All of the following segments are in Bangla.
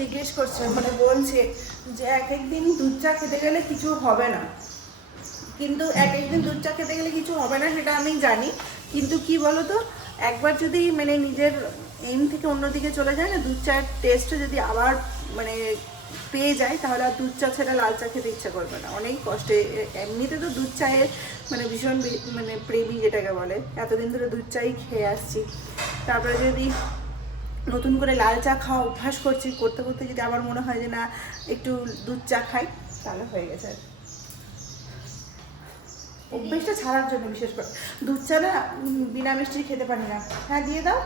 জিজ্ঞেস করছে, মানে বলছে যে এক একদিন দুধ চা খেতে গেলে কিছু হবে না, কিন্তু এক একদিন দুধ চা খেতে গেলে কিছু হবে না সেটা আমি জানি, কিন্তু কি বলতো, একবার যদি মানে নিজের এইম থেকে অন্যদিকে চলে যায় না, দুধ চায়ের টেস্টটা যদি আবার মানে পেয়ে যায়, তাহলে আর দুধ চা ছেড়ে লাল চা খেতে ইচ্ছা করবে না। অনেক কষ্টে, এমনিতে তো দুধ চায়ের মানে ভীষণ মানে প্রেমী যেটাকে বলে, এতদিন ধরে দুধ চাই খেয়ে আসছি, তারপরে যদি নতুন করে লাল চা খাওয়া অভ্যাস করছি, করতে করতে যদি আবার মনে হয় যে না একটু দুধ চা খাই, তাহলে হয়ে গেছে। অভ্যেসটা ছাড়ার জন্য বিশেষ করে দুধ চা না বিনা মিষ্টি খেতে পারি না। হ্যাঁ দিয়ে দাও।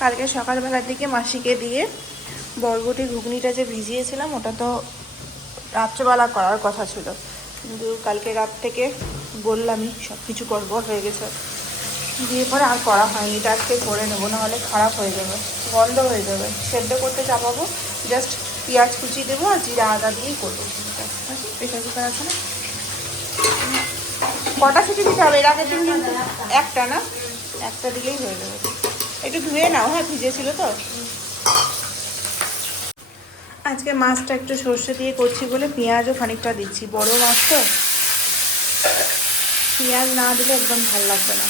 কালকে সকালবেলার দিকে মাসিকে দিয়ে বরবটি ঘুগনিটা যে ভিজিয়েছিলাম, ওটা তো রাত্রেবেলা করার কথা ছিল, কিন্তু কালকে রাত থেকে বললামই সব কিছু গড়বড় হয়ে গেছে, দিয়ে পরে আর করা হয়নি। এটা আজকে করে নেবো, নাহলে খারাপ হয়ে যাবে, গন্ধ হয়ে যাবে। সেদ্ধ করতে চাপাবো, জাস্ট পেঁয়াজ কুচি দেবো আর জিরা আদা দিয়েই করবো। প্রেশার কুকার আছে না? কটা সিটি দিতে হবে এর আগের দিন? কিন্তু একটা না, একটা দিলেই হয়ে যাবে। একটু ধুয়ে নাও, হ্যাঁ ভিজেছিল তো। আজকে মাছটা একটু সর্ষে দিয়ে করছি বলে পেঁয়াজও খানিকটা দিচ্ছি, বড় মাছ তো, পেঁয়াজ না দিলে একদম ভালো লাগবে না।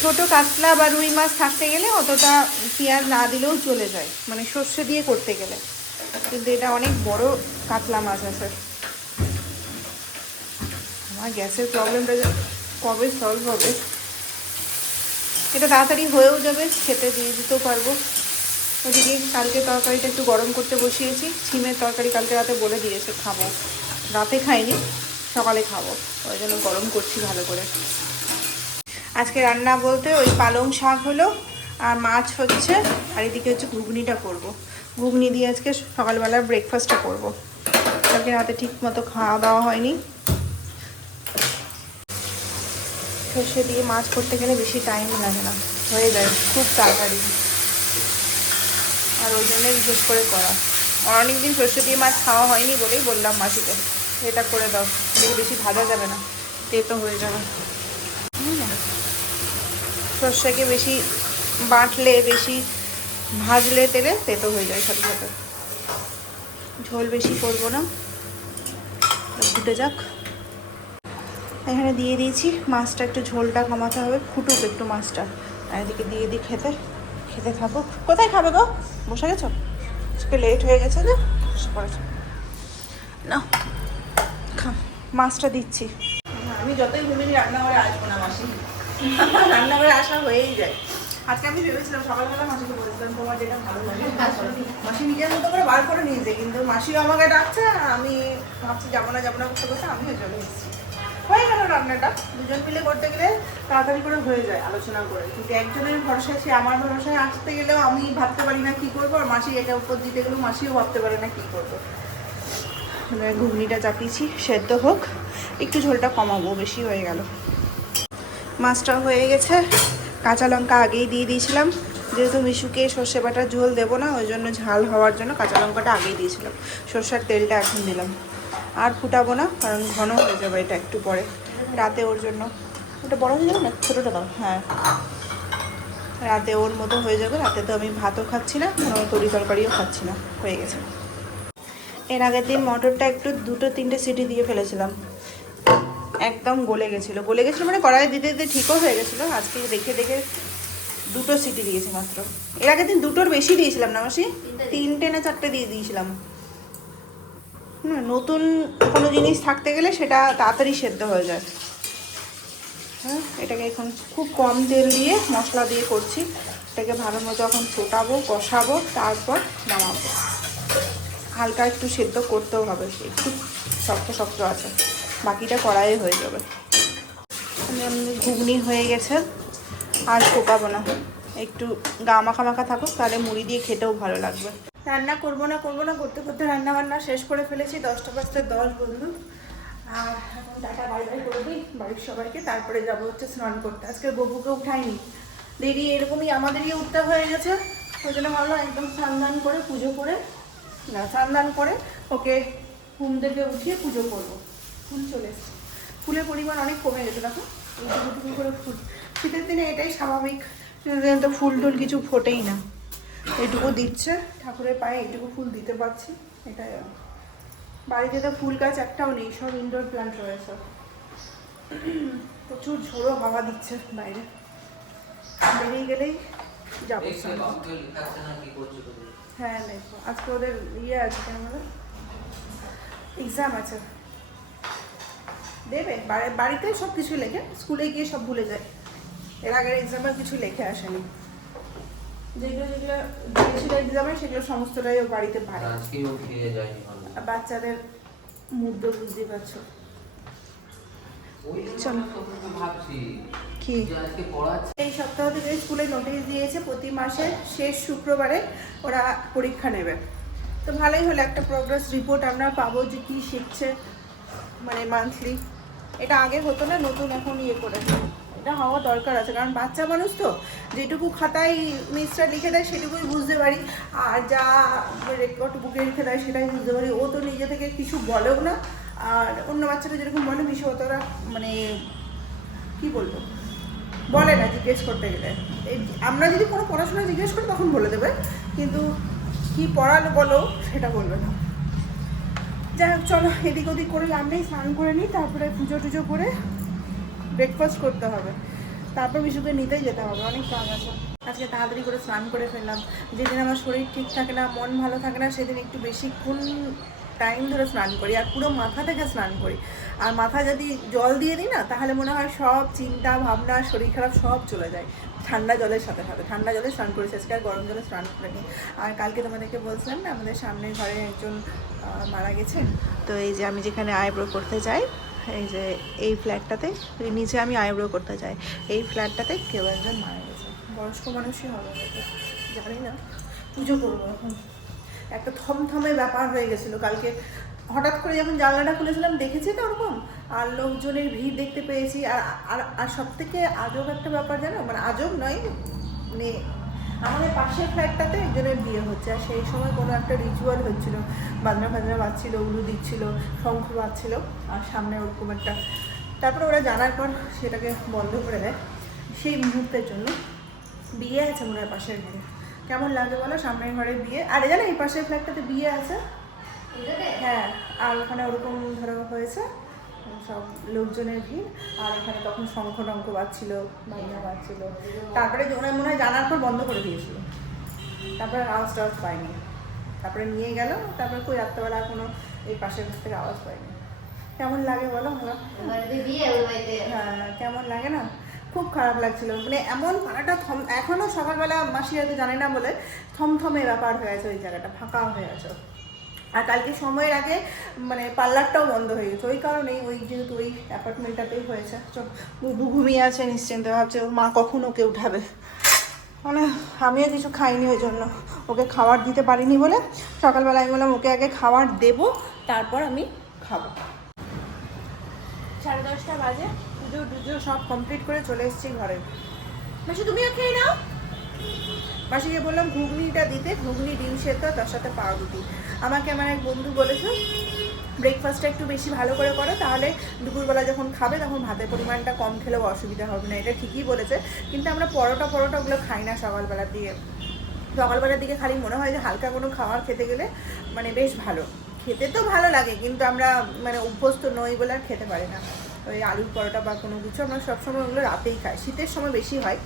ছোটো কাতলা বা রুই মাছ থাকতে গেলে অতটা পেঁয়াজ না দিলেও চলে যায়, মানে সর্ষে দিয়ে করতে গেলে, কিন্তু এটা অনেক বড় কাতলা মাছ আছে। আমার গ্যাসের প্রবলেমটা কবে সলভ হবে? এটা তাড়াতাড়ি হয়েও যাবে, খেতে দিয়ে দিতেও পারবো। ওদিকে কালকে তরকারিটা একটু গরম করতে বসিয়েছি, ছিমের তরকারি কালকে রাতে বলে দিয়েছে খাবো, রাতে খাইনি, সকালে খাবো, ওই জন্য গরম করছি ভালো করে। আজকে রান্না বলতে ওই পালং শাক হলো, আর মাছ হচ্ছে, আর এদিকে হচ্ছে ঘুগনিটা করব। ঘুগনি দিয়ে আজকে সকালবেলার ব্রেকফাস্টটা করব। কালকে রাতে ঠিক মতো খাওয়া দাওয়া হয়নি। সর্ষে দিয়ে মাছ করতে গেলে বেশি টাইম লাগে না, হয়ে যায় খুব তাড়াতাড়ি, আর ওই জন্যই বিশেষ করে করা। অনেক দিন সর্ষে দিয়ে মাছ খাওয়া হয়নি বলেই বললাম মাসিকে এটা করে দাও, দেখে বেশি ভাজা যাবে না, তেতো হয়ে যাবে। সর্ষেকে বেশি বাটলে, বেশি ভাজলে তেলে তেতো হয়ে যায় সাথে সাথে। ঝোল বেশি করবো না, ফুটে যাক। এখানে দিয়ে দিয়েছি মাছটা, একটু ঝোলটা কমাতে হবে, ফুটুক একটু মাছটা, আর এদিকে দিয়ে দিই খেতে, খেতে থাকুক। কোথায় খাবে গো? বসে গেছো? আজকে লেট হয়ে গেছে যে, বসে পড়েছো না, খা। মাছটা দিচ্ছি। আমি যতই ঘুমিয়ে রান্নাঘরে আসবো না মাসি, রান্নাঘরে আসা হয়েই যায়। আজকে আমি ভেবেছিলাম সকালবেলা মাসিকে বলেছিলাম তোমার যেটা ভালো লাগে মাসি নিজের মতো করে বার করে নিয়েছে, কিন্তু মাসিও আমাকে ডাকছে, আমি ভাবছি যাবো না করতে করতে আমিও চলে এসেছি। হয়ে গেল রান্নাটা, দুজন মিলে করতে গেলে তাড়াতাড়ি করে হয়ে যায় আলোচনা করে, কিন্তু একজনের ভরসায়, সে আমার ভরসায় আসতে গেলেও আমি ভাবতে পারি না কী করবো, আর মাসি এটা উপর দিতে গেলেও মাসিও ভাবতে পারে না কী করবো। ঘুগনিটা চাপিয়েছি, সেদ্ধ হোক, একটু ঝোলটা কমাবো, বেশি হয়ে গেল। মাছটা হয়ে গেছে, কাঁচা লঙ্কা আগেই দিয়ে দিয়েছিলাম, যেহেতু মিশুকে সর্ষে বাটার ঝোল দেবো না, ওই জন্য ঝাল হওয়ার জন্য কাঁচা লঙ্কাটা আগেই দিয়েছিলাম। সর্ষের তেলটা এখন দিলাম, আর ফুটাবো না, কারণ ঘন হয়ে যাবে এটা একটু পরে, রাতে ওর জন্য। ওটা বড় হয়ে যাবে না, ছোটোটা দাও। হ্যাঁ, রাতে ওর মতো হয়ে যাবে, রাতে তো আমি ভাতও খাচ্ছি না, তরি তরকারিও খাচ্ছি না, হয়ে গেছে। এর আগের দিন মটরটা একটু 2-3টে সিটি দিয়ে ফেলেছিলাম, একদম গলে গেছিলো মানে কড়াইয়ে দিতে দিতে ঠিকও হয়ে গেছিলো। আজকে দেখে 2টো সিটি দিয়েছি মাত্র। এর আগের দিন 2টোর বেশি দিয়েছিলাম না মাসি, 3টে না 4টে দিয়ে দিয়েছিলাম। নতুন কোনো জিনিস থাকতে গেলে সেটা তাড়াতাড়ি সেদ্ধ হয়ে যায়। হ্যাঁ, এটাকে এখন খুব কম তেল দিয়ে মশলা দিয়ে করছি, এটাকে ভালো মতো এখন ফোটাবো, কষাবো, তারপর নামাবো। হালকা একটু সেদ্ধ করতেও হবে, একটু শক্ত শক্ত আছে, বাকিটা কড়াইয়ে হয়ে যাবে। ঘুগনি হয়ে গেছে, আর ফোটাবো না, একটু গা মাখা মাখা থাকুক, তাহলে মুড়ি দিয়ে খেতেও ভালো লাগবে। রান্না করবো না করতে করতে রান্না বান্না শেষ করে ফেলেছি, 10টা বাজতে 10 বন্ধু। আর এখন টাটা বাই বাই করে দিই বাড়ির সবাইকে, তারপরে যাবো হচ্ছে স্নান করতে। আজকে ববুকে উঠাইনি, দেরি এরকমই আমাদেরই উঠতে হয়ে গেছে, ওই জন্য ভাবলাম একদম স্নান করে পুজো করে, না স্নান করে ওকে ঘুম থেকে উঠিয়ে পুজো করবো। ফুল চলে এসছে, ফুলের পরিমাণ অনেক কমে গেছে, দেখো এইটুকু করে ফুল। শীতের দিনে এটাই স্বাভাবিক, তো ফুল টুল কিছু ফোটেই না, এইটুকু দিচ্ছে, ঠাকুরের পায়ে এইটুকু ফুল দিতে পারছি, এটাই। বাড়িতে তো ফুল গাছ একটাও নেই, সব ইনডোর প্ল্যান্ট রয়েছে। প্রচুর ঝোড়ো হাওয়া দিচ্ছে বাইরে, বেরিয়ে গেলেই যাবো। হ্যাঁ দেখো, আজকে ওদের ইয়ে আছে, কেন বলে এক্সাম আছে, দেবে। বাড়িতে সব কিছু লেখে, স্কুলে গিয়ে সব ভুলে যায়। এর আগের এক্সামের কিছু লেখে আসেনি, যেগুলো যেগুলো দিয়েছিল এক্সামে সেগুলো সমস্তটাই ও বাড়িতে পারে। বাচ্চাদের মুগ্ধ বুঝতে পারছো। চলো, কি এই সপ্তাহ থেকে স্কুলে নোটিশ দিয়েছে প্রতি মাসের শেষ শুক্রবারে ওরা পরীক্ষা নেবে। তো ভালোই হলো, একটা প্রোগ্রেস রিপোর্ট আমরা পাবো যে কি শিখছে, মানে মান্থলি। এটা আগে হতো না, নতুন এখন ইয়ে করেছে। এটা হওয়া দরকার আছে, কারণ বাচ্চা মানুষ তো, যেটুকু খাতায় মিস্টার লিখে দেয় সেটুকুই বুঝতে পারি, আর যা রেকর্ড বুকে লিখে দেয় সেটাই বুঝতে পারি। ও তো নিজে থেকে কিছু বলেও না, আর অন্য বাচ্চারা যেরকম বলে বিষয় ওরা মানে কি বলবো বলে না জিজ্ঞেস করতে গেলে। এই আমরা যদি কোনো পড়াশোনা জিজ্ঞেস করি তখন বলে দেবে, কিন্তু কি পড়ালো বলো সেটা বলবে না। যাই হোক, চলো এদিক ওদিক করে লাভ নেই, স্নান করে নিই, তারপরে পুজো টুজো করে ব্রেকফাস্ট করতে হবে, তারপর বিশুকে নিতেই যেতে হবে, অনেক কাজ আছে। আজকে তাড়াতাড়ি করে স্নান করে ফেললাম। যেদিন আমার শরীর ঠিক থাকে না, মন ভালো থাকে না, সেদিন একটু বেশিক্ষণ টাইম ধরে স্নান করি, আর পুরো মাথা থেকে স্নান করি। আর মাথা যদি জল দিয়ে দিই না, তাহলে মনে হয় সব চিন্তা ভাবনা, শরীর খারাপ সব চলে যায় ঠান্ডা জলের সাথে সাথে। ঠান্ডা জলে স্নান করেছি আজকে, আর গরম জলে স্নান করিনি। আর কালকে তোমাদেরকে বলছিলাম না, আমাদের সামনের ঘরে একজন মারা গেছে। তো এই যে আমি যেখানে আইব্রো করতে যাই, এই যে এই ফ্ল্যাটটাতে, নিচে আমি আইব্রো করতে যাই, এই ফ্ল্যাটটাতে কেউ একজন মারা গেছে। বয়স্ক মানুষই হবে হয়তো, জানি না। পুজো করবো এখন, একটা থমথমে ব্যাপার হয়ে গেছিলো কালকে। হঠাৎ করে যখন জানলাটা খুলেছিলাম দেখেছি তো ওরকম, আর লোকজনের ভিড় দেখতে পেয়েছি। আর আর সব থেকে আজব একটা ব্যাপার জানো, মানে আজব নয়, মানে আমাদের পাশের ফ্ল্যাটটাতে একজনের বিয়ে হচ্ছে, আর সেই সময় কোনো একটা রিচুয়াল হচ্ছিলো, বাজনা ফাজনা বাজছিল, উলু দিচ্ছিল, শঙ্খ বাজছিল, আর সামনে ওরকম একটা। তারপরে ওরা জানার পর সেটাকে বন্ধ করে দেয় সেই মুহূর্তের জন্য। বিয়ে আছে মনে হয় পাশের ঘরে, কেমন লাগে বলো, সামনের ঘরে বিয়ে। আর জানো এই পাশের ফ্ল্যাটটাতে বিয়ে আছে, হ্যাঁ। আর ওখানে ওরকম ধরো হয়েছে, সব লোকজনের ভিড়, আর এখানে তখন শঙ্খ টঙ্খ বাজছিল, বাজনা বাজছিল। তারপরে ওরা মনে হয় জানার পর বন্ধ করে দিয়েছিল, তারপরে আওয়াজ টাওয়াজ পাইনি। তারপরে নিয়ে গেল, তারপরে কই রাত্রেবেলা কোনো এই পাশের ঘর থেকে আওয়াজ পাইনি। কেমন লাগে বলো? হ্যাঁ, কেমন লাগে না, খুব খারাপ লাগছিল। মানে এমন পাড়াটা এখনও সকালবেলা মাসিরা তো জানে না বলে থমথমে ব্যাপার হয়ে আছে, ওই জায়গাটা ফাঁকা হয়ে আছে। আর কালকে সময়ের আগে মানে পার্লারটাও বন্ধ হয়ে গেছে, ওই কারণেই, ওই যেহেতু ওই অ্যাপার্টমেন্টটাতেই হয়েছে। বুবু ঘুমিয়ে আছে নিশ্চিন্তে, ভাবছে ওর মা কখন ওকে উঠাবে। মানে আমিও কিছু খাইনি, ওই জন্য ওকে খাবার দিতে পারিনি বলে সকালবেলা আমি বললাম ওকে আগে খাবার দেবো, তারপর আমি খাবো। 10:30 বাজে, পুজো টুজো সব কমপ্লিট করে চলে এসেছি ঘরে। মাসি তুমিও খেয়ে নাও। মাসিকে বললাম ঘুগনিটা দিতে, ঘুগনি, ডিম সেদ্ধ, তার সাথে পাউরুটি। আমাকে আমার এক বন্ধু বলেছে ব্রেকফাস্টটা একটু বেশি ভালো করে করো, তাহলে দুপুরবেলা যখন খাবে তখন ভাতের পরিমাণটা কম খেলেও অসুবিধা হবে না। এটা ঠিকই বলেছে, কিন্তু আমরা পরোটা ওগুলো খাই না সকালবেলার দিকে। সকালবেলার দিকে খালি মনে হয় যে হালকা কোনো খাবার খেতে গেলে মানে বেশ ভালো, খেতে তো ভালো লাগে, কিন্তু আমরা মানে অভ্যস্ত নই বলে আর খেতে পারি না। ওই আলুর পরোটা বা কোনো কিছু আমরা সবসময় ওগুলো রাতেই খাই, শীতের সময় বেশি হয়।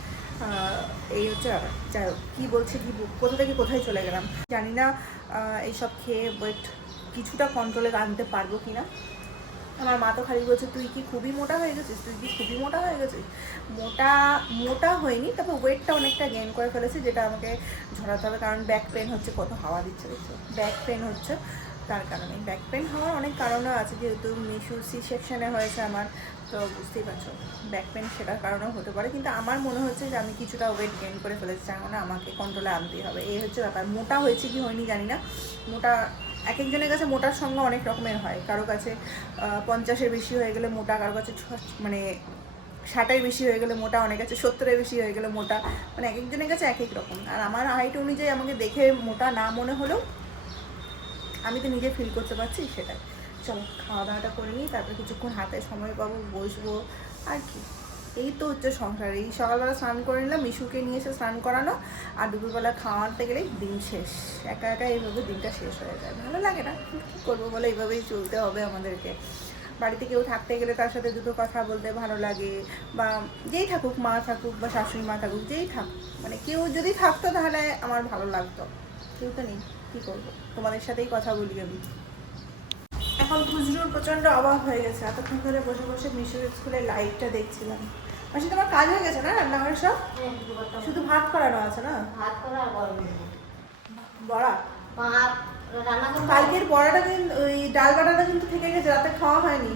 এই হচ্ছে ব্যাপার। যাই হোক, কী বলছে, কি কোথা থেকে কোথায় চলে গেলাম জানি না। এইসব খেয়ে ওয়েট কিছুটা কন্ট্রোলে আনতে পারবো কি না। আমার মা তো খালি বলছে তুই কি খুবই মোটা হয়ে গেছিস, তুই কি খুবই মোটা হয়ে গেছিস। মোটা হয়নি, তারপর ওয়েটটা অনেকটা গেইন করে ফেলেছি, যেটা আমাকে ঝরাতে হবে, কারণ ব্যাক পেন হচ্ছে, কত হাওয়া দিচ্ছে দেখছো, ব্যাক পেন হচ্ছে। তার কারণে ব্যাক পেন হওয়ার অনেক কারণও আছে, যেহেতু মিশু সি সেকশনে হয়েছে আমার, তো বুঝতেই পারছো ব্যাক পেন সেটার কারণেও হতে পারে। কিন্তু আমার মনে হচ্ছে যে আমি কিছুটা ওয়েট গেইন করে ফেলেছি, মানে আমাকে কন্ট্রোলে আনতেই হবে, এই হচ্ছে ব্যাপার। মোটা হয়েছে কি হয়নি জানি না। মোটা এক একজনের কাছে মোটার সংজ্ঞা অনেক রকমের হয়, কারো কাছে 50-এর বেশি হয়ে গেলে মোটা, কারো কাছে মানে 60-এর বেশি হয়ে গেলে মোটা, অনেক কাছে 70-এর বেশি হয়ে গেলে মোটা, মানে এক একজনের কাছে এক এক রকম। আর আমার হাইট অনুযায়ী আমাকে দেখে মোটা না মনে হলেও আমি তো নিজে ফিল করতে পারছি, সেটাই। চলো খাওয়া দাওয়াটা করে নিই, তারপরে কিছুক্ষণ হাতে সময় পাবো, বসবো, আর কি এই তো হচ্ছে সংসার। এই সকালবেলা স্নান করে নিলাম, মিশুকে নিয়ে এসে স্নান করানো, আর দুপুরবেলা খাওয়াতে গেলেই দিন শেষ। একা একা এইভাবে দিনটা শেষ হয়ে যায়, ভালো লাগে না। কী করবো বলে, এইভাবেই চলতে হবে আমাদেরকে। বাড়িতে কেউ থাকতে গেলে তার সাথে দুটো কথা বলতে ভালো লাগে, বা যেই থাকুক, মা থাকুক বা শাশুড়ি মা থাকুক, যেই থাকুক, মানে কেউ যদি থাকতো তাহলে আমার ভালো লাগতো। কেউ তো নেই, কী করবো, তোমাদের সাথেই কথা বলি আমি। এখন খুচরোর প্রচণ্ড অভাব হয়ে গেছে। এতক্ষণ ধরে বসে বসে মিশুর স্কুলের লাইটটা দেখছিলাম। মাসি তোমার কাজ হয়ে গেছে না রান্নাঘরের সব? শুধু ভাত করানো আছে না? ভাত করা আর বড়া ভাত রান্না করব। কালকের বড়াটা কিন্তু, ওই ডাল বাটাটা কিন্তু থেকে গেছে, রাতে খাওয়া হয়নি।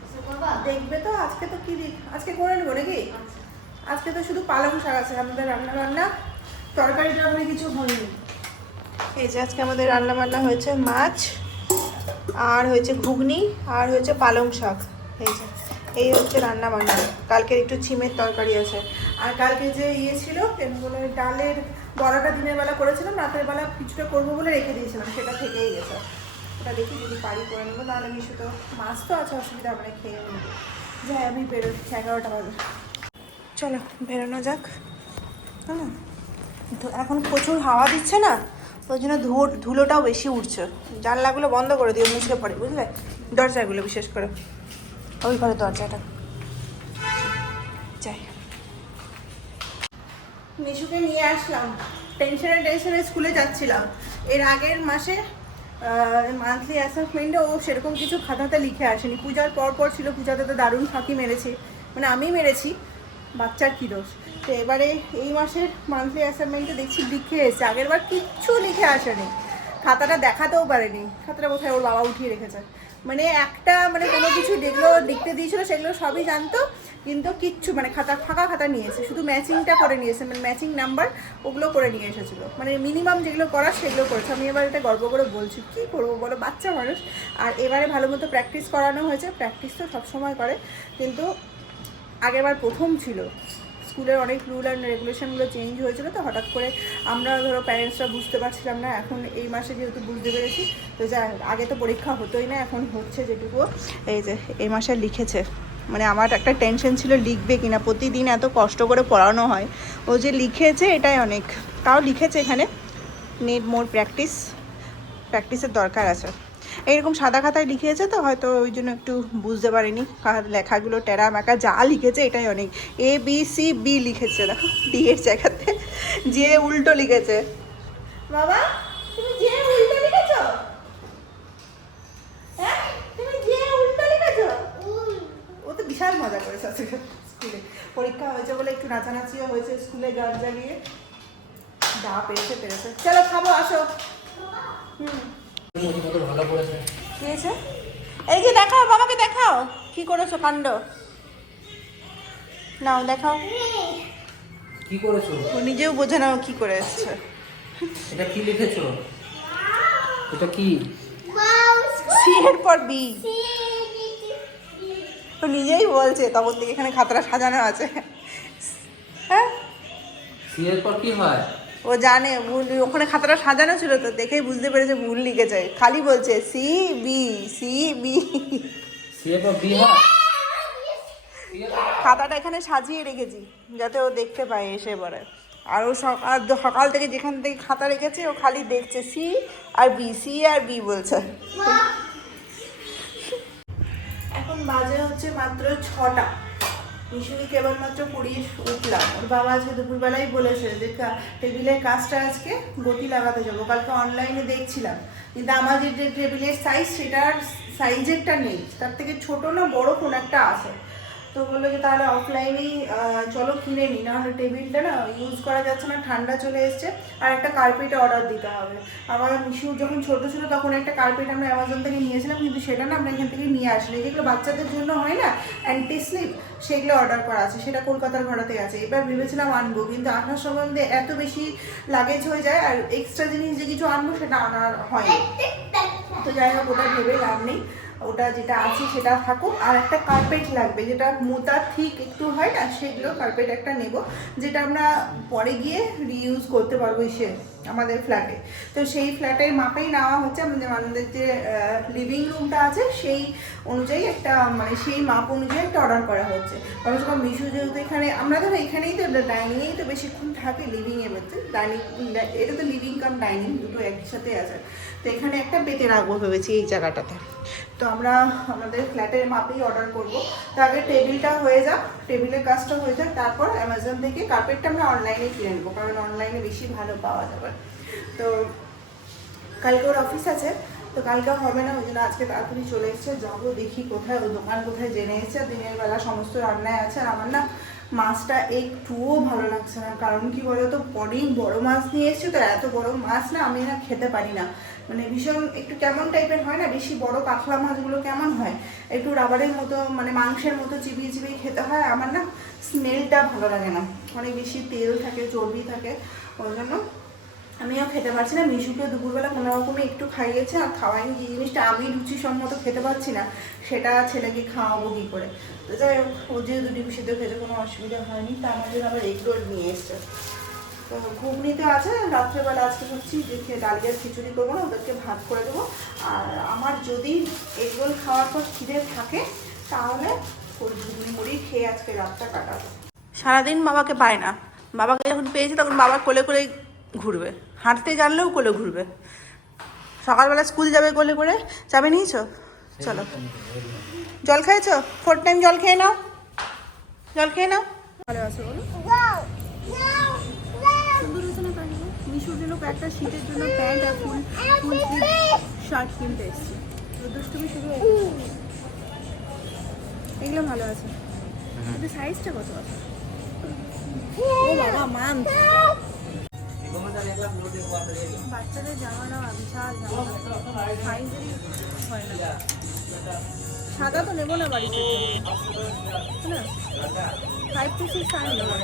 কিছু করবা? দেখবে তো আজকে তো কি দিক, আজকে করে নেবো নাকি? আচ্ছা। আজকে তো শুধু পালং শাক আছে আমাদের রান্না তরকারিটা মানে কিছু হয়নি। এই যে আজকে আমাদের রান্না বান্না হয়েছে মাছ, আর হয়েছে ঘুগনি, আর হয়েছে পালং শাক। এই হচ্ছে রান্না বান্না। কালকের একটু ছিমের তরকারি আছে, আর কালকে যে ছিল বলে ডালের বড়াটা দিনের বেলা করেছিলাম, রাতের বেলা কিছুটা করবো বলে রেখে দিয়েছিলাম, সেটা থেকেই গেছে। ওটা দেখি যদি পারি করে নেবো, তাহলে মিশু তো মাছ তো আছে, অসুবিধা হবে না, খেয়ে নেবো। যাই আমি বেরোচ্ছি, 11টা বাজে। চলো বেরোনো যাক। হ্যাঁ, এখন প্রচুর হাওয়া দিচ্ছে না, ওই জন্য ধুলোটাও বেশি উঠছে। জানলাগুলো বন্ধ করে দিও, মুছলে পড়ে, বুঝলে? দরজাগুলো বিশেষ করে, ওই ঘরে দরজাটা। যাই, মিশুকে নিয়ে আসলাম, টেনশনে স্কুলে যাচ্ছিলাম। এর আগের মাসে মান্থলি অ্যাসাইনমেন্টে ও সেরকম কিছু খাতাতে লিখে আসেনি। পূজার পর ছিল, পূজাতে তো দারুণ ফাঁকি মেরেছি, মানে আমি মেরেছি, বাচ্চার কী দোষ। তো এবারে এই মাসের মান্থলি অ্যাসাইনমেন্টে দেখছি লিখে এসেছে, আগের বার কিচ্ছু লিখে আসেনি, খাতাটা দেখাতেও পারেনি। খাতাটা কোথায় ওর বাবা উঠিয়ে রেখেছে, মানে একটা মানে কোনো কিছু যেগুলো লিখতে দিয়েছিল সেগুলো সবই জানতো, কিন্তু কিচ্ছু মানে ফাঁকা খাতা নিয়েছে, শুধু ম্যাচিংটা করে নিয়েছে, মানে ম্যাচিং নাম্বার ওগুলো করে নিয়ে এসেছিলো, মানে মিনিমাম যেগুলো করার সেগুলো করেছে। আমি এবার এটা গর্ব করে বলছি, কী করবো বলো, বাচ্চা মানুষ। আর এবারে ভালো মতো প্র্যাকটিস করানো হয়েছে, প্র্যাকটিস তো সবসময় করে, কিন্তু আগেরবার প্রথম ছিল। স্কুলের অনেক রুল অ্যান্ড রেগুলেশনগুলো চেঞ্জ হয়েছিল, তো হঠাৎ করে আমরা ধরো প্যারেন্টসরা বুঝতে পারছিলাম না। এখন এই মাসে যেহেতু বুঝতে পেরেছি, তো যা আগে তো পরীক্ষা হতোই না, এখন হচ্ছে যেটুকু। এই যে এই মাসে লিখেছে, মানে আমার একটা টেনশন ছিল লিখবে কিনা, প্রতিদিন এত কষ্ট করে পড়ানো হয়, ও যে লিখেছে এটাই অনেক। তাও লিখেছে, এখানে নিড মোর প্র্যাকটিসের দরকার আছে। এইরকম সাদা খাতায় লিখেছে তো হয়তো ওই জন্য একটু বুঝতে পারিনি, লেখাগুলো টেরা ম্যাকা যা লিখেছে এটাই অনেক। ABCB লিখেছে, দেখো ডি এর জায়গাতে যে উল্টো লিখেছে। বাবা তুমি যে উল্টো লিখেছো, হ্যাঁ তুমি যে উল্টো লিখেছো। ও তো বিশাল মজা করেছে আজকে স্কুলে, পরীক্ষা হয়েছে বলে একটু নাচানাচিও হয়েছে স্কুলে, গান জাগিয়ে যা পেরেছে। চলো খাবো, আসো। ভালো করেছে। কি হয়েছে? এই যে দেখাও, বাবাকে দেখাও কি করেছো কাণ্ড, নাও দেখাও। কি করেছো? ও নিজেও বোঝে না ও কি করে এসছে। এটা কি লিখেছো? এটা কি? সি এর পর বি, ও নিজেই বলছে, তখন থেকে এখানে খাতাটা সাজানো আছে। হ্যাঁ, সি এর পর কি হয়? ও জানে ভুল, ওখানে খাতাটা সাজানো ছিল তো দেখেই বুঝতে পেরেছে ভুল লিখেছে, খালি বলছে CB। সি এর পর বি হয়? খাতাটা এখানে সাজিয়ে রেখেছি যাতে ও দেখতে পায় এসে পড়ে। আর ও সকাল থেকে যেখান থেকে খাতা রেখেছে ও খালি দেখছে C আর B বলছে। এখন বাজে হচ্ছে মাত্র 6টা, মিশুকে কেবলমাত্র পড়িয়ে উঠলাম। ওর বাবা আজকে দুপুরবেলাই বলেছে যে টেবিলের কাজটা আজকে গতি লাগাতে যাবো। কালকে অনলাইনে দেখছিলাম, কিন্তু আমার যে টেবিলের সাইজ সেটার সাইজেরটা নেই, তার থেকে ছোটো না বড় কোন একটা আছে। তো বললো যে তাহলে অফলাইনেই চলো কিনে নিই, নাহলে টেবিলটা না ইউজ করা যাচ্ছে না, ঠান্ডা চলে এসছে। আর একটা কার্পেট অর্ডার দিতে হবে। আবার মিশু যখন ছোটো ছিল তখন একটা কার্পেট আমরা অ্যামাজন থেকে নিয়েছিলাম, কিন্তু সেটা না আমরা এখান থেকে নিয়ে আসলে, যেগুলো বাচ্চাদের জন্য হয় না অ্যান্টি স্লিপ, সেগুলো অর্ডার করা আছে, সেটা কলকাতার ঘোড়াতে আছে। এবার ভেবেছিলাম আনবো, কিন্তু আসার সময় এত বেশি লাগেজ হয়ে যায়, আর এক্সট্রা জিনিস যে কিছু আনবো সেটা আনার হয়। তো যাই হোক, ওটা ভেবে লাভ নেই। ওটা যেটা আছে সেটা থাকুক, আর একটা কার্পেট লাগবে যেটা মোটা ঠিক একটু হয় না, সেগুলো কার্পেট একটা নেব, যেটা আমরা পরে গিয়ে রিইউজ করতে পারবো এসে আমাদের ফ্ল্যাটে। তো সেই ফ্ল্যাটের মাপেই নেওয়া হচ্ছে, আমাদের যে লিভিং রুমটা আছে সেই অনুযায়ী একটা মানে সেই মাপ অনুযায়ী একটা অর্ডার করা হচ্ছে। কারণ যখন মিশু যেহেতু এখানে, আমরা ধরো এখানেই তো ডাইনিংয়েই তো বেশিক্ষণ থাকি, লিভিংয়ের মধ্যে ডাইনিং, এটা তো লিভিং কাম ডাইনিং দুটো একসাথে আছে। তো এখানে একটা পেতে রাখবো ভেবেছি এই জায়গাটাতে। তো আমরা আমাদের ফ্ল্যাটের মাপেই অর্ডার করব। তো আগে টেবিলটা হয়ে যাক, টেবিলের কাজটা হয়ে যাক, তারপর অ্যামাজন থেকে কার্পেটটা আমরা অনলাইনে কিনে নেবো, কারণ অনলাইনে বেশি ভালো পাওয়া যাবে। তো কালকে ওর অফিস আছে, তো কালকে হবে না, ওই জন্য আজকে তাড়াতাড়ি চলে এসছে। যাবো দেখি কোথায় ওই দোকান কোথায় জেনে এসছে। দিনের বেলা সমস্ত রান্নায় আছে, আর আমার না মাছটা একটুও ভালো লাগছে না। কারণ কি বলতো, অনেক বড় মাছ নিয়ে এসছে, তো এত বড় মাছ না আমি না খেতে পারি না, মানে ভীষণ একটু কেমন টাইপের হয় না, বেশি বড় কাতলা মাছগুলো কেমন হয়, একটু রাবারের মতো মানে মাংসের মতো চিবিয়ে চিবিয়ে খেতে হয়। আমার না স্মেলটা ভালো লাগে না, অনেক বেশি তেল থাকে, চর্বি থাকে, ওই জন্য আমিও খেতে পারছি না। মিশুকে দুপুরবেলা কোনো রকমে একটু খাইয়েছে, আর খাওয়াইনি যে জিনিসটা আমি রুচিসম্মত খেতে পারছি না, সেটা ছেলেকে খাওয়াবো কী করে। তো যাই হোক, ও যেহেতু ডিম সিদ্ধ খেতে কোনো অসুবিধা হয়নি, তা আমার জন্য আবার এগ রোল নিয়ে এসছে। তো ঘুগনিতে আছে, রাত্রেবেলা আজকে ভাবছি যে ডালিয়ার খিচুড়ি করবো না, ওদেরকে ভাত করে দেবো। আর আমার যদি এগ রোল খাওয়ার পর খিদে থাকে তাহলে ওই ঘুগনি মুড়ি খেয়ে আজকে রাতটা কাটাবো। সারাদিন বাবাকে পায় না, বাবাকে যখন পেয়েছে তখন বাবা কোলে করে ঘুরবে, হাঁটতে জানলেও কোলে ঘুরবে। সকালবেলা স্কুল যাবে কোলে করে, যাবে নিয়েছো? চলো, জল খেয়েছো? 4 টাইম জল খেয়ে নাও, জল খেয়ে নাও। ভালো আছে বলো? সুন্দর হয়েছে না প্যান্টগুলো? মিশুর জন্য একটা শীতের জন্য প্যান্ট আর ফুল শার্ট কিনতে এসেছি। দুষ্টুমি শুরু হয়ে গেছে। এগুলো ভালো আছে, কিন্তু সাইজটা কত আছে? ও বাবা, মান বাচ্চাদের জামা না বিশাল জামা, সাইজেরই হয় না। সাদা তো নেবো না বাড়িতে, না 5 to 6 সাইজ নেবো।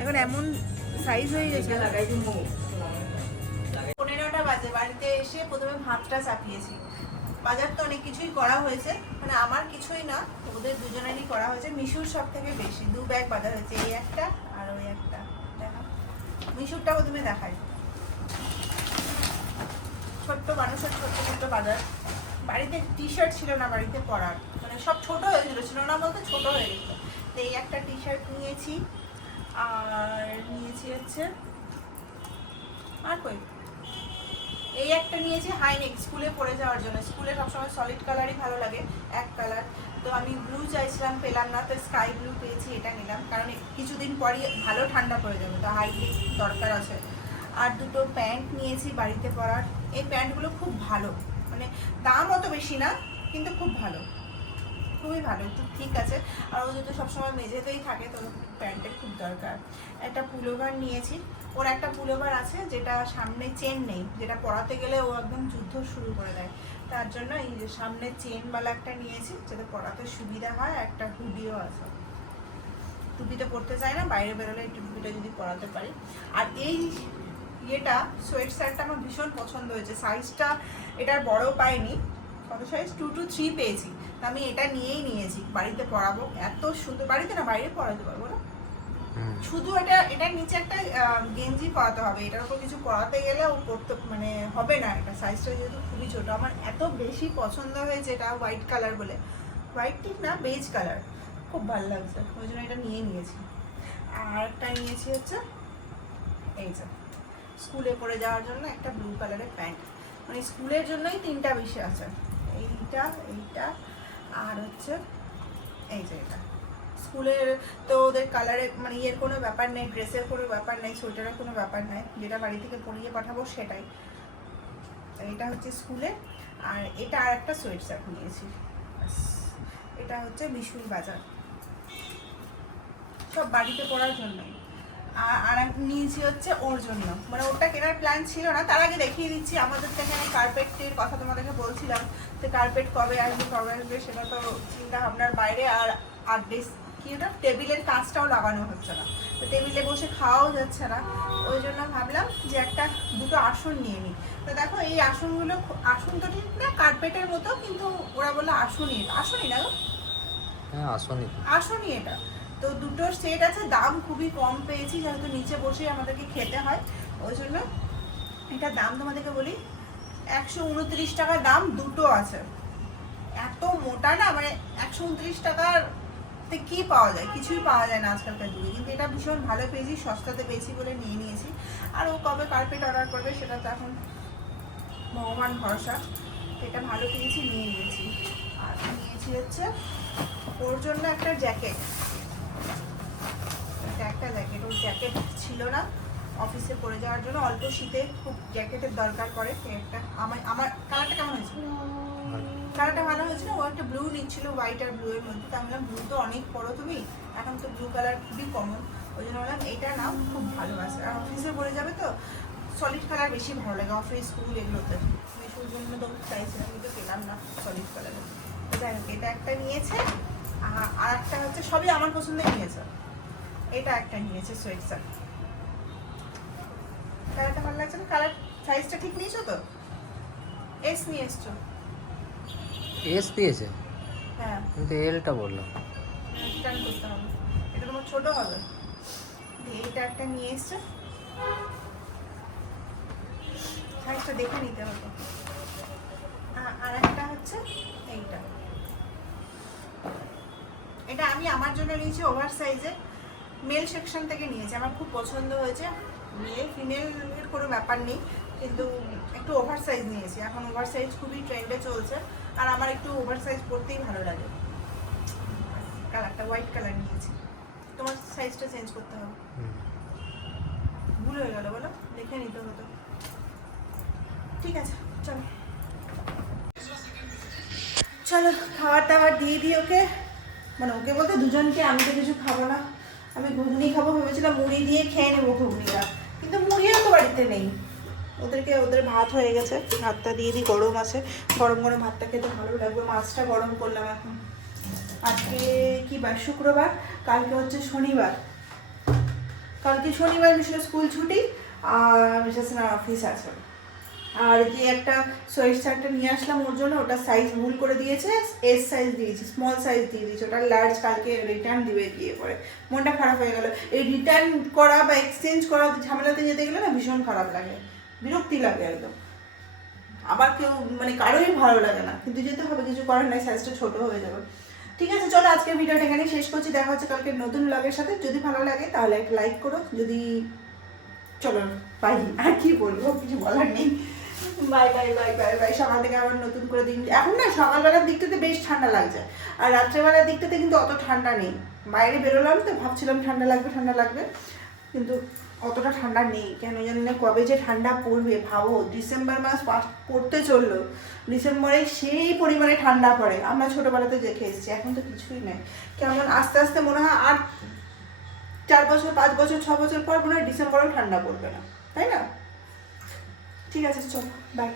এখন এমন সাইজ হয়ে গেছে। 15টা বাজে, বাড়িতে এসে প্রথমে ভাতটা চাপিয়েছি। বাজার তো অনেক কিছুই করা হয়েছে, মানে আমার কিছুই না, ওদের দুজনেরই করা হয়েছে। মিশুর সব থেকে বেশি 2 ব্যাগ বাজার হয়েছে, এই একটা আর ওই একটা। দেখা মিশুরটা প্রথমে দেখাই। ছোট্ট মানুষের ছোট্ট ছোট্ট বাজার। বাড়িতে টি শার্ট ছিল না বাড়িতে পরার, মানে সব ছোট হয়েছিল, ছিল না বলতে ছোট হয়ে গেছিল। তো এই একটা টি শার্ট নিয়েছি, আর নিয়েছি হচ্ছে আর কই এই একটা নিয়েছি হাইনেক, স্কুলে পরে যাওয়ার জন্য। স্কুলে সবসময় সলিড কালারই ভালো লাগে, এক কালার। তো আমি ব্লু চাইছিলাম, পেলাম না, তো স্কাই ব্লু পেয়েছি, এটা নিলাম। কারণ কিছুদিন পরই ভালো ঠান্ডা পড়ে যাবে, তো হাইনেক দরকার আছে। আর দুটো প্যান্ট নিয়েছি বাড়িতে পরার। এই প্যান্টগুলো খুব ভালো, মানে দাম অত বেশি না, কিন্তু খুব ভালো, খুবই ভালো, একটু ঠিক আছে। আর ও যেহেতু সবসময় মেঝেতেই থাকে, তো প্যান্টের খুব দরকার। একটা পুলোভার নিয়েছি, ওর একটা পুলোভার আছে যেটা সামনে চেন নেই, যেটা পরাতে গেলে ও একদম যুদ্ধ শুরু করে দেয়, তার জন্য এই যে সামনে চেনওয়ালা একটা নিয়েছি, যাতে পরাতে সুবিধা হয়। একটা হুডিও আছে, টুপিতে পরতে চাই না, বাইরে বেরোলে এই টুপিটা যদি পরাতে পারি। আর এই ইয়েটা সোয়েট শার্টটা আমার ভীষণ পছন্দ হয়েছে, সাইজটা এটার বড় পাইনি, কত সাইজ 2 to 3 পেয়েছি, তো আমি এটা নিয়েই নিয়েছি, বাড়িতে পরাবো। এত সুন্দর, বাড়িতে না বাইরে পরাতে পারবো না, শুধু এটার নিচে একটা গেঞ্জি পরাতে হবে, এটার উপর কিছু পরাতে গেলে ও পরতে মানে হবে না, এটা সাইজটা যেহেতু খুবই ছোট। আমার এত বেশি পছন্দ হয়েছে এটা, হোয়াইট কালার বলে, হোয়াইট ঠিক না বেজ কালার, খুব ভালো লাগছে, ওই জন্য এটা নিয়ে নিয়েছি। আর একটা নিয়েছি হচ্ছে এই যে স্কুলে পরে যাওয়ার জন্য একটা ব্লু কালারের প্যান্ট, মানে স্কুলের জন্যই 3টা বিষয় আছে, এইটা এইটা আর হচ্ছে এই যে এটা। স্কুলের তো ওদের কালারে মানে ইয়ের কোনো ব্যাপার নেই, ড্রেসের কোনো ব্যাপার নেই, সোয়েটারের কোনো ব্যাপার নেই, যেটা বাড়ি থেকে পরিয়ে পাঠাবো সেটাই। এটা হচ্ছে স্কুলে। আর এটা আর একটা সোয়েট শার্ট নিয়েছি, এটা হচ্ছে বিশুল বাজার, সব বাড়িতে পরার জন্যই। আর নিয়েছি হচ্ছে ওর জন্য, মানে ওটা কেনার প্ল্যান ছিল না। তার আগে দেখিয়ে দিচ্ছি, আমাদের তো এখানে কার্পেটের কথা তোমাদেরকে বলছিলাম, তো কার্পেট কবে আসবে সেটা তো চিন্তা ভাবনার বাইরে। আর 8 days কি ওটা টেবিলের কাজটাও লাগানো হচ্ছে না, তো টেবিলে বসে খাওয়াও যাচ্ছে না। ওই জন্য ভাবলাম যে দুটো আসন নিয়ে নিই। তো দেখো এই আসনগুলো, আসন তো ঠিক না, কার্পেটের মতো, কিন্তু ওরা বললো আসনই, আসনই না গো, হ্যাঁ আসনি। আসনই এটা। তো দুটোর সেট আছে, দাম খুবই কম পেয়েছি, যেহেতু নিচে বসে আমাদেরকে খেতে হয়, ওই জন্য এটা দাম তোমাদেরকে বলি 129 টাকা দাম, দুটো আছে। এত মোটা না, মানে 129 টাকার কি পাওয়া যায়, কিছুই পাওয়া যায় না আজকালকার যুগে, কিন্তু এটা ভীষণ ভালো পেয়েছি, সস্তাতে পেয়েছি বলে নিয়ে নিয়েছি। আর ও কবে কার্পেট অর্ডার করবে সেটা তো এখন ভগবান ভরসা। এটা ভালো পেয়েছি, নিয়ে নিয়েছি। আর নিয়েছি হচ্ছে ওর জন্য একটা জ্যাকেট, এটা একটা জ্যাকেট, ওর জ্যাকেট ছিল না অফিসে পরে যাওয়ার জন্য, অল্প শীতে খুব জ্যাকেটের দরকার পড়ে। একটা আমার কালারটা কেমন হয়েছে? কালারটা ভালো হয়েছিল। ও একটা ব্লু নিচ্ছিল, হোয়াইট আর ব্লু এর মধ্যে, তো আমি বললাম ব্লু তো অনেক পরো তুমি, এখন তো ব্লু কালার খুবই কমন, ওই জন্য বললাম এইটা নাও, খুব ভালো আছে। আর অফিসে পরে যাবে তো সলিড কালার বেশি ভালো লাগে, অফিস স্কুল এগুলোতে। মিশুর জন্য তো চাইছিলাম, কিন্তু পেলাম না সলিড কালারে। তো যাই হোক, এটা একটা নিয়েছে, আর একটা হচ্ছে সবই আমার পছন্দের নিয়েছে। এটা একটা নিয়েছে সোয়েটসার, কালারটা ভালো লাগছে না? কালার সাইজটা ঠিক নিয়েছো তো? এস নিয়ে এসছো? এস দিয়েছে, হ্যাঁ, কিন্তু এলটা বললাম। রিটার্ন করতে হবে, এটা তোমার ছোট হবে। এইটা একটা নিয়ে এসছে, সাইজটা দেখে নিতে হবে। আর একটা হচ্ছে এইটা, এটা আমি আমার জন্য নিয়েছি ওভার সাইজে, মেল সেকশন থেকে নিয়েছি, আমার খুব পছন্দ হয়েছে। মেল ফিমেলের কোনো ব্যাপার নেই, কিন্তু একটু ওভার সাইজ নিয়েছি, এখন ওভার সাইজ খুবই ট্রেন্ডে চলছে, আর আমার একটু ওভার সাইজ পরতেই ভালো লাগে। কালারটা হোয়াইট কালার নিয়েছি, তোমার সাইজটা চেঞ্জ করতে হবে। ভুল হয়ে গেল বলো, দেখে নিতে হতো। ঠিক আছে, চলো চলো খাবার দাবার দিয়ে দিই ওকে, মানে ওকে বলতে দুজনকে, আমি তো কিছু খাবো না, আমি ঘুগনি খাবো ভেবেছিলাম, মুড়ি দিয়ে খেয়ে নেবো ঘুগনিটা, কিন্তু মুড়িও তো বাড়িতে নেই। ওদের ভাত হয়ে গেছে, ভাতটা দিয়ে দিই, গরম আছে, গরম গরম ভাতটা খেতে ভালো লাগবে। মাছটা গরম করলাম এখন। আজকে কি বার? শুক্রবার, কালকে হচ্ছে শনিবার। কালকে শনিবার মিশনের স্কুল ছুটি, আর মিশনের অফিস আছে। আর যে একটা সোয়েট শার্টটা নিয়ে আসলাম ওর জন্য, ওটা সাইজ ভুল করে দিয়েছে, এস সাইজ দিয়েছি, স্মল সাইজ দিয়ে দিয়েছে, ওটা লার্জ কালকে রিটার্ন দিবে গিয়ে পরে। মনটা খারাপ হয়ে গেল, এই রিটার্ন করা বা এক্সচেঞ্জ করা ঝামেলাতে যেতে গেলে না ভীষণ খারাপ লাগে, বিরক্তি লাগে একদম। আবার কেউ মানে কারোই ভালো লাগে না, কিন্তু যেতে হবে, কিছু করার নাই, সাইজটা ছোট হয়ে যাবে। ঠিক আছে, চলো আজকের ভিডিওটা এখানে শেষ করছি, দেখা হচ্ছে কালকে নতুন ব্লগের সাথে। যদি ভালো লাগে তাহলে একটা লাইক করো, যদি চলো বাই, আর কি বলবো, কিছু বলার নেই। Bye bye bye bye bye. সকাল থেকে আবার নতুন করে দিন। এখন না সকালবেলার দিকটাতে বেশ ঠান্ডা লাগছে, আর রাত্রেবেলার দিকটাতে কিন্তু অত ঠান্ডা নেই। বাইরে বেরোলাম তো ভাবছিলাম ঠান্ডা লাগবে, কিন্তু অতটা ঠান্ডা নেই। কেন জানি না কবে যে ঠান্ডা পড়বে, ভাবো ডিসেম্বর মাস পড়তে চললো, ডিসেম্বরে সেই পরিমাণে ঠান্ডা পড়ে, আমরা ছোটোবেলাতে দেখে এসেছি, এখন তো কিছুই নেই। কেমন আস্তে আস্তে মনে হয় আর 4 বছর 5 বছর 6 বছর পর মনে হয় ডিসেম্বরেও ঠান্ডা পড়বে না, তাই না? ঠিক আছে, চলো বাই।